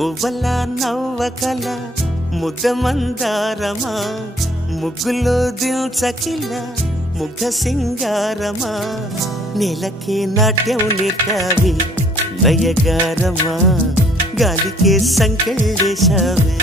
మువ్వల నవ్వకల ముద్ద మందారమా ముగ్గులో దిల్చకిల ముగ్ధ సింగారమా నేలకే నాట్యం నేర్పావి నయగారమా గాలికే సంకెళ్ళేశావే